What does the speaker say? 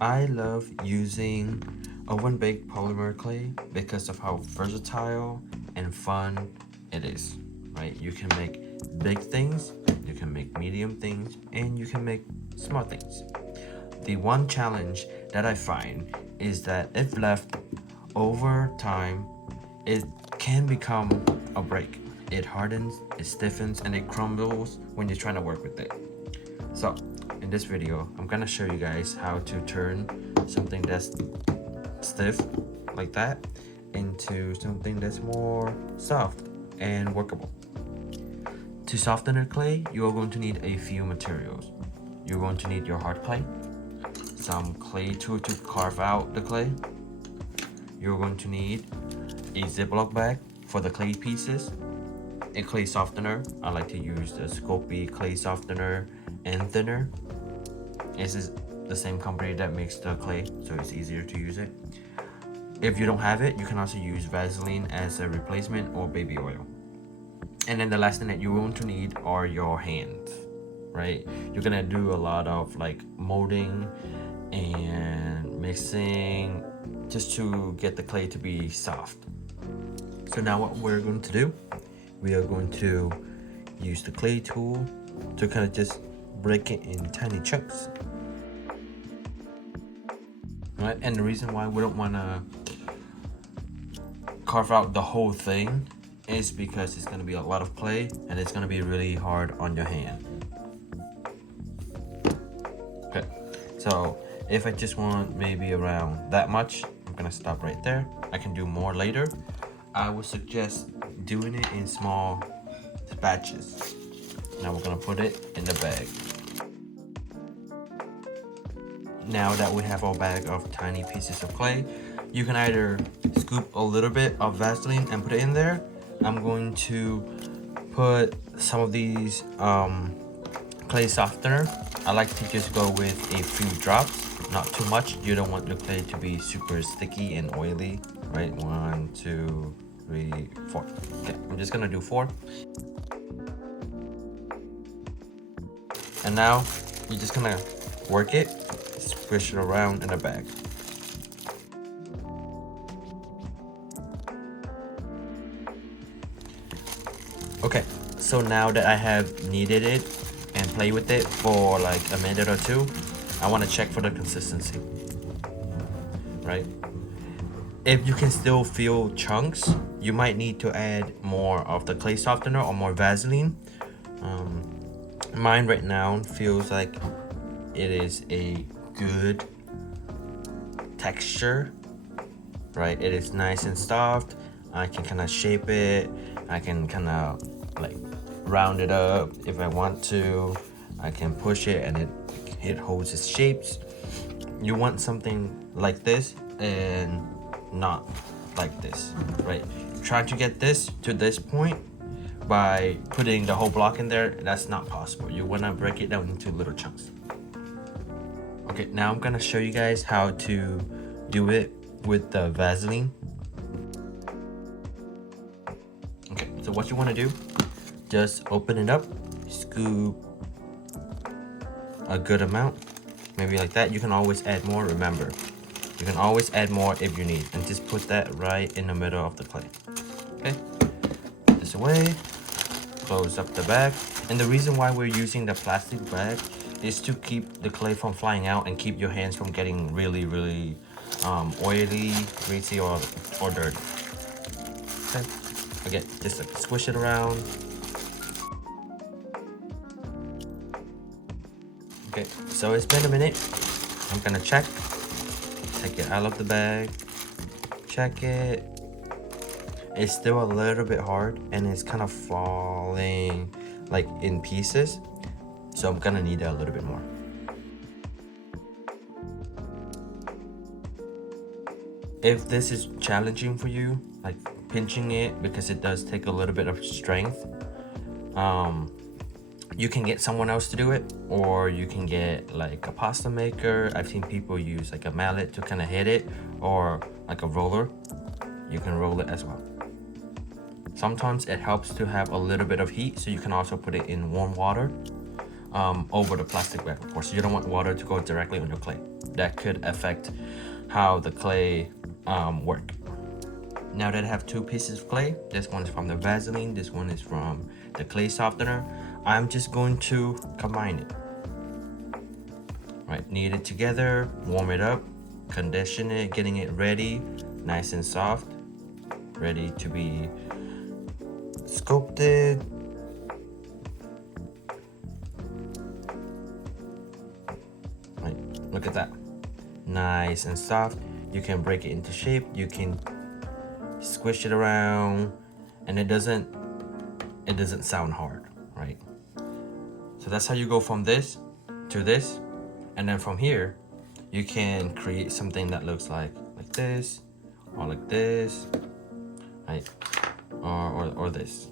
I love using oven-baked polymer clay because of how versatile and fun it is, right? You can make big things, you can make medium things, and you can make small things. The one challenge that I find is that if left over time, it can become a break. It hardens, it stiffens, and it crumbles when you're trying to work with it. So, in this video, I'm gonna show you guys how to turn something that's stiff like that into something that's more soft and workable. To soften the clay, you are going to need a few materials. You're going to need your hard clay, some clay tool to carve out the clay. You're going to need a Ziploc bag for the clay pieces, a clay softener. I like to use the Scoopy clay softener and thinner. This is the same company that makes the clay, so it's easier to use it. If you don't have it, you can also use Vaseline as a replacement or baby oil. And then the last thing that you're going to need are your hands, right? You're gonna do a lot of like molding and mixing just to get the clay to be soft. So now what we're going to do, we are going to use the clay tool to kind of just break it in tiny chunks. Right? And the reason why we don't want to carve out the whole thing is because it's going to be a lot of clay and it's going to be really hard on your hand. Okay, so if I just want maybe around that much, I'm going to stop right there. I can do more later. I would suggest doing it in small batches. Now we're going to put it in the bag. Now that we have our bag of tiny pieces of clay, you can either scoop a little bit of Vaseline and put it in there. I'm going to put some of these clay softener. I like to just go with a few drops, not too much. You don't want the clay to be super sticky and oily, right? 1, 2, 3, 4. Okay, I'm just gonna do 4. And now you're just gonna work it, squish it around in the bag. Okay, so now that I have kneaded it and played with it for like a minute or two, I want to check for the consistency, right? If you can still feel chunks, you might need to add more of the clay softener or more Vaseline. Mine right now feels like it is a good texture, right? It is nice and soft. I can kind of shape it. I can kind of like round it up if I want to. I can push it and it holds its shapes. You want something like this and not like this, right? Try to get this to this point by putting the whole block in there. That's not possible. You want to break it down into little chunks. Okay, now I'm gonna show you guys how to do it with the Vaseline. Okay, so what you want to do, just open it up, scoop a good amount, maybe like that. You can always add more, remember. You can always add more if you need, and just put that right in the middle of the clay. Okay, put this away, close up the bag. And the reason why we're using the plastic bag is to keep the clay from flying out and keep your hands from getting really oily, greasy, or dirty. Okay, again, just like squish it around. Okay, so it's been a minute. I'm gonna check. Take it out of the bag. Check it. It's still a little bit hard and it's kind of falling like in pieces. So I'm gonna need a little bit more. If this is challenging for you, like pinching it, because it does take a little bit of strength, you can get someone else to do it, or you can get like a pasta maker. I've seen people use like a mallet to kind of hit it, or like a roller. You can roll it as well. Sometimes it helps to have a little bit of heat, so you can also put it in warm water. over the plastic bag, of course. You don't want water to go directly on your clay. That could affect how the clay work. Now that I have two pieces of clay, this one is from the Vaseline, this one is from the clay softener, I'm just going to combine it. Right, knead it together, warm it up, condition it, getting it ready, nice and soft, ready to be sculpted. Right, look at that, nice and soft. You can break it into shape, you can squish it around, and it doesn't sound hard, right? So that's how you go from this to this, and then from here you can create something that looks like this, or like this, right? Or this.